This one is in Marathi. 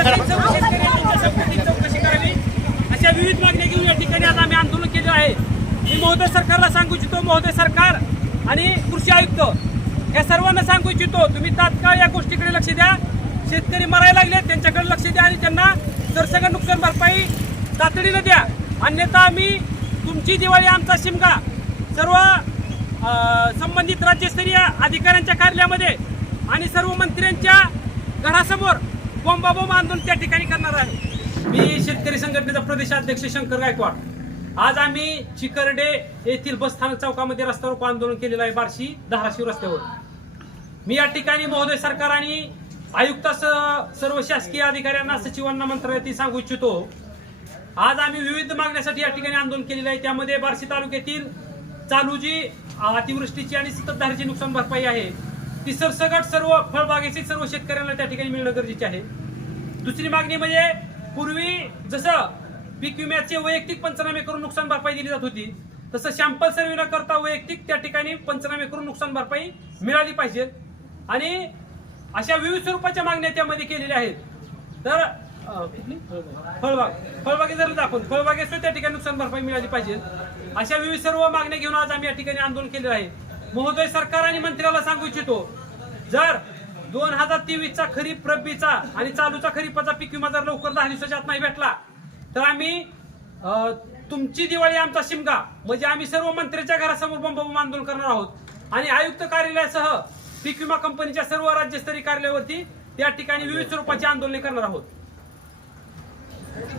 चौकशी करावी अशा विविध मागण्या घेऊन या ठिकाणी आज आम्ही आंदोलन केलं आहे. मी महोदय सरकारला सांगू इच्छितो महोदय सरकार आणि कृषी आयुक्त या सर्वांना सांगू इच्छितो तुम्ही तात्काळ या गोष्टीकडे लक्ष द्या. शेतकरी मरायला लागले त्यांच्याकडे लक्ष द्या आणि त्यांना सरसकट नुकसान भरपाई तातडीनं द्या. अन्यथा आम्ही तुमची दिवाळी आमचा शिमगा. सर्व संबंधित राज्यस्तरीय अधिकाऱ्यांच्या कार्यालयामध्ये आणि सर्व मंत्र्यांच्या घरासमोर बोंबाबोंब आंदोलन त्या ठिकाणी करणार आहे. मी शेतकरी संघटनेचा प्रदेशाध्यक्ष शंकर गायकवाड. आज आम्ही चिकरडे येथील बसस्थानक चौकामध्ये रस्ता रोको आंदोलन केलेलं आहे बार्शी धाराशिव रस्त्यावर. मी या ठिकाणी महोदय सरकार आणि आयुक्तासह सर्व शासकीय अधिकाऱ्यांना सचिवांना मंत्रालयातील सांगू इच्छितो. आज आम्ही विविध मागण्यासाठी या ठिकाणी आंदोलन केलेलं आहे. त्यामध्ये बार्शी तालुक्यातील चालू जी अतिवृष्टीची आणि सततधारीची नुकसान भरपाई आहे. ती सरसकट सर्व फळबागेची सर्व शेतकऱ्यांना त्या ठिकाणी मिळणं गरजेचे आहे. दुसरी मागणी म्हणजे पूर्वी जसं पीक विम्याचे वैयक्तिक पंचनामे करून नुकसान भरपाई दिली जात होती तसं शॅम्पल सर्वे न करता वैयक्तिक त्या ठिकाणी पंचनामे करून नुकसान भरपाई मिळाली पाहिजे. आणि अशा विविध स्वरूपाच्या मागण्या त्यामध्ये केलेल्या आहेत. तर फळबाग फळबागे जर दाखवून फळबागेसुद्धा त्या ठिकाणी नुकसान भरपाई मिळाली पाहिजे. अशा विविध सर्व मागण्या घेऊन आज आम्ही या ठिकाणी आंदोलन केलेलं आहे. महोदय सरकार आणि मंत्र्याला सांगू इच्छितो जर दोन हजार तेवीसचा खरीप रब्बीचा आणि चालूचा खरीपाचा पीक विमा जर लवकर दहा दिवसाच्या आत नाही भेटला तर आम्ही तुमची दिवाळी आमचा शिमगा म्हणजे आम्ही सर्व मंत्र्याच्या घरासमोर बंब आंदोलन करणार आहोत. आणि आयुक्त कार्यालयासह पीक विमा कंपनीच्या सर्व राज्यस्तरीय कार्यालयावरती त्या ठिकाणी विविध स्वरूपाची आंदोलने करणार आहोत.